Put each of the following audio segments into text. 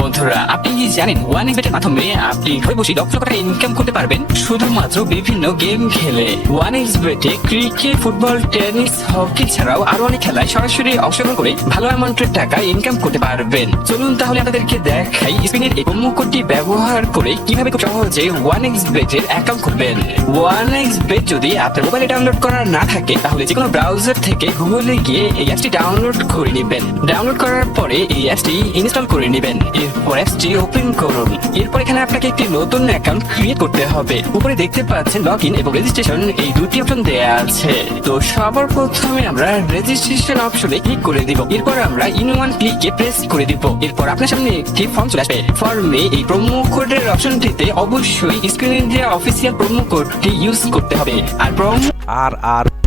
বন্ধুরা, আপনি কি জানেন ওয়ান এক্সবেটের মাধ্যমে আপনি ঘরে বসে লক্ষ লক্ষ টাকা ইনকাম করতে পারবেন শুধুমাত্র বিভিন্ন গেম খেলে। ওয়ান এক্সবেটে ক্রিকেট, ফুটবল, টেনিস, হকি ছাড়াও আরো অনেক খেলায় সরাসরি অংশগ্রহণ করে ভালো অ্যামাউন্টের টাকা ইনকাম করতে পারবেন। চলুন তাহলে আপনাদেরকে দেখাই স্পিনের এই প্রোমো কোডটি ব্যবহার করে কিভাবে খুব সহজে ওয়ান এক্সবেটের অ্যাকাউন্ট খুলবেন। ওয়ান এক্সবেট যদি আপনার মোবাইলে ডাউনলোড করা না থাকে তাহলে যে কোনো ব্রাউজার থেকে গুগলে গিয়ে এই অ্যাপটি ডাউনলোড করে নেবেন। ডাউনলোড করার পরে এই অ্যাপটি ইনস্টল করে নেবেন। এরপর অ্যাপটি ওপেন করুন। এরপর এখানে আপনাকে একটি নতুন অ্যাকাউন্ট ক্রিয়েট করতে হবে। উপরে দেখতে পাচ্ছেন লগইন এবং রেজিস্ট্রেশন এই দুটি অপশন দেয়া আছে। তো সবার প্রথমে আমরা রেজিস্ট্রেশন অপশনে ক্লিক করে দিব। এরপর আমরা ইন ওয়ান ক্লিকে প্রেস করে দিব। এরপর আপনার সামনে একটি ফর্ম চলে আসবে। ফর্মে এই প্রোমো কোডের অপশনটিতে অবশ্যই স্ক্রিনে দেওয়া অফিসিয়াল প্রোমো কোডটি ইউজ করতে হবে। আর RRP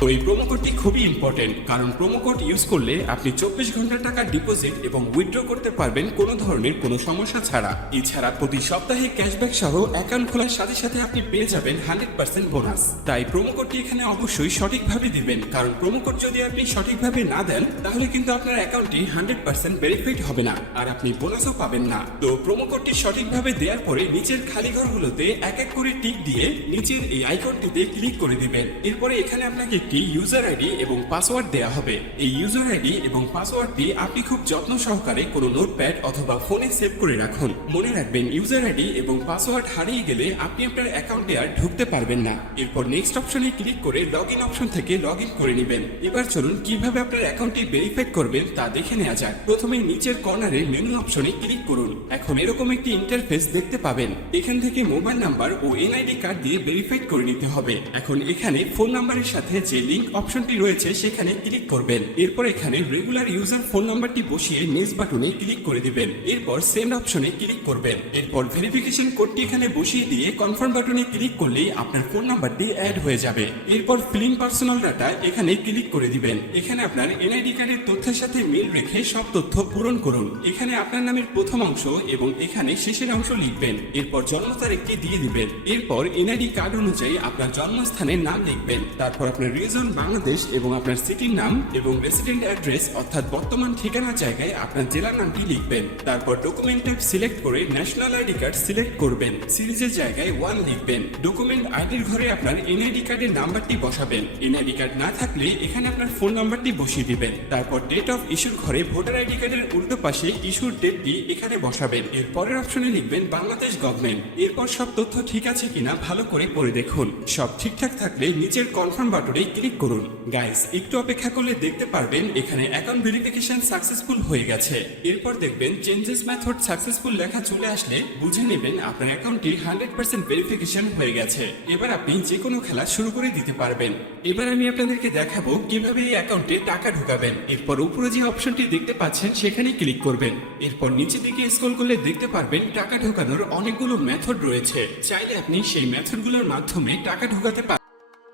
তো এই প্রোমো কোডটি খুবই ইম্পর্টেন্ট, কারণ প্রোমো কোড ইউজ করলে আপনি 24 ঘন্টা টাকা ডিপোজিট এবং উইথড্র করতে পারবেন কোনো ধরনের কোনো সমস্যা ছাড়া। এছাড়া প্রতি সপ্তাহে ক্যাশব্যাক সহ অ্যাকাউন্ট খোলার সাথে সাথে আপনি পেয়ে যাবেন 100% বোনাস। তাই প্রোমো কোডটি এখানে অবশ্যই সঠিকভাবে দিবেন, কারণ প্রোমো কোড যদি আপনি সঠিকভাবে না দেন তাহলে কিন্তু আপনার অ্যাকাউন্টটি 100% ভেরিফাইড হবে না আর আপনি বোনাসও পাবেন না। তো প্রোমো কোডটি সঠিকভাবে দেওয়ার পরে নিচের খালি ঘরগুলোতে এক এক করে টিক দিয়ে নিচের এই আইকনটিতে ক্লিক করে দিবেন। এরপরে এখানে আপনাকে একটি ইউজার আইডি এবং পাসওয়ার্ড দেওয়া হবে। এই ইউজার আইডি এবং পাসওয়ার্ডটি আপনি খুব যত্ন সহকারে কোনো নোটপ্যাড অথবা ফোনে সেভ করে রাখুন। মনে রাখবেন ইউজার আইডি এবং পাসওয়ার্ড হারিয়ে গেলে আপনি আপনার অ্যাকাউন্টে আর ঢুকতে পারবেন না। এরপর নেক্সট অপশনে ক্লিক করে লগইন অপশন থেকে লগইন করে নেবেন। এবার চলুন কিভাবে আপনার অ্যাকাউন্টটি ভেরিফাই করবেন তা দেখে নেওয়া যাক। প্রথমে নিচের কর্নারে মেনু অপশনে ক্লিক করুন। এখন এরকম একটি ইন্টারফেস দেখতে পাবেন। এখান থেকে মোবাইল নাম্বার ও এনআইডি কার্ড দিয়ে ভেরিফাই করে নিতে হবে। এখন এখানে ফোন নাম্বারের সাথে যে লিংক অপশনটি রয়েছে সেখানে ক্লিক করবেন। এরপর এখানে রেগুলার ইউজার ফোন নাম্বারটি বসিয়ে নেক্সট বাটনে ক্লিক করে দিবেন। এরপর সেন্ড অপশনে ক্লিক করবেন। এরপর ভেরিফিকেশন কোডটি এখানে বসিয়ে দিয়ে কনফার্ম বাটনে ক্লিক করলেই আপনার ফোন নাম্বারটি অ্যাড হয়ে যাবে। এরপর ফিলিং পার্সোনাল ডাটা এখানে ক্লিক করে দিবেন। এখানে আপনার এনআইডি কার্ডের তথ্যের সাথে মিল রেখে সব তথ্য পূরণ করুন। এখানে আপনার নামের প্রথম অংশ এবং এখানে শেষের অংশ লিখবেন। এরপর জন্ম তারিখটি দিয়ে দিবেন। এরপর এনআইডি কার্ড অনুযায়ী আপনার জন্মস্থানের নাম লিখবেন। তারপর আপনার রিজন বাংলাদেশ এবং আপনার সিটির নাম এবং রেসিডেন্ট অ্যাড্রেস অর্থাৎ বর্তমান ঠিকানার জায়গায় আপনার জেলার নামটি লিখবেন। তারপর ডকুমেন্ট টাইপ সিলেক্ট করে ন্যাশনাল আইডি কার্ড সিলেক্ট করবেন। সিরিজের জায়গায় 1 লিখবেন। ডকুমেন্ট আইডির ঘরে আপনার এনআইডি কার্ডের নাম্বারটি বসাবেন। এনআইডি কার্ড না থাকলে এখানে আপনার ফোন নাম্বারটি বসিয়ে দিবেন। তারপর ডেট অফ ইস্যুর ঘরে ভোটার আইডি কার্ডের উল্টো পাশে ইস্যুর ডেটটি এখানে বসাবেন। এর পরের অপশনে লিখবেন বাংলাদেশ গভর্নমেন্ট। এরপর সব তথ্য ঠিক আছে কিনা ভালো করে পড়ে দেখুন। সব ঠিকঠাক থাকলে নিচের কনফার্ম বাটনে ক্লিক করুন। গাইস, একটু অপেক্ষা করলে দেখতে পারবেন এখানে অ্যাকাউন্ট ভেরিফিকেশন সাকসেসফুল হয়ে গেছে। এরপর দেখবেন চেঞ্জেস মেথড সাকসেসফুল লেখা চলে আসলে বুঝে নেবেন আপনার অ্যাকাউন্টটি 100% ভেরিফিকেশন হয়ে গেছে। এবার আপনি যে কোনো খেলা শুরু করে দিতে পারবেন। এবার আমি আপনাদেরকে দেখাবো কিভাবে এই অ্যাকাউন্টে টাকা ঢোকাবেন। এরপর উপরে যে অপশনটি দেখতে পাচ্ছেন সেখানে ক্লিক করবেন। এরপর নিচের দিকে স্ক্রল করলে দেখতে পারবেন টাকা ঢোকানোর অনেকগুলো মেথড রয়েছে। চাইলে আপনি সেই মেথডগুলোর মাধ্যমে টাকা ঢোকাতে পারেন।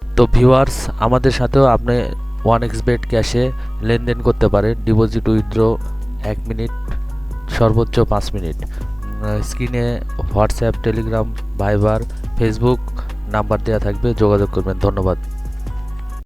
তো ভিউয়ার্স, আমাদের সাথেও আপনি 1xbet ক্যাশে লেনদেন করতে পারেন। ডিপোজিট উইথড্র 1 মিনিট, সর্বোচ্চ 5 মিনিট। স্ক্রিনে হোয়াটসঅ্যাপ, টেলিগ্রাম, ভাইবার, ফেসবুক নাম্বার দেওয়া থাকবে, যোগাযোগ করবেন। ধন্যবাদ।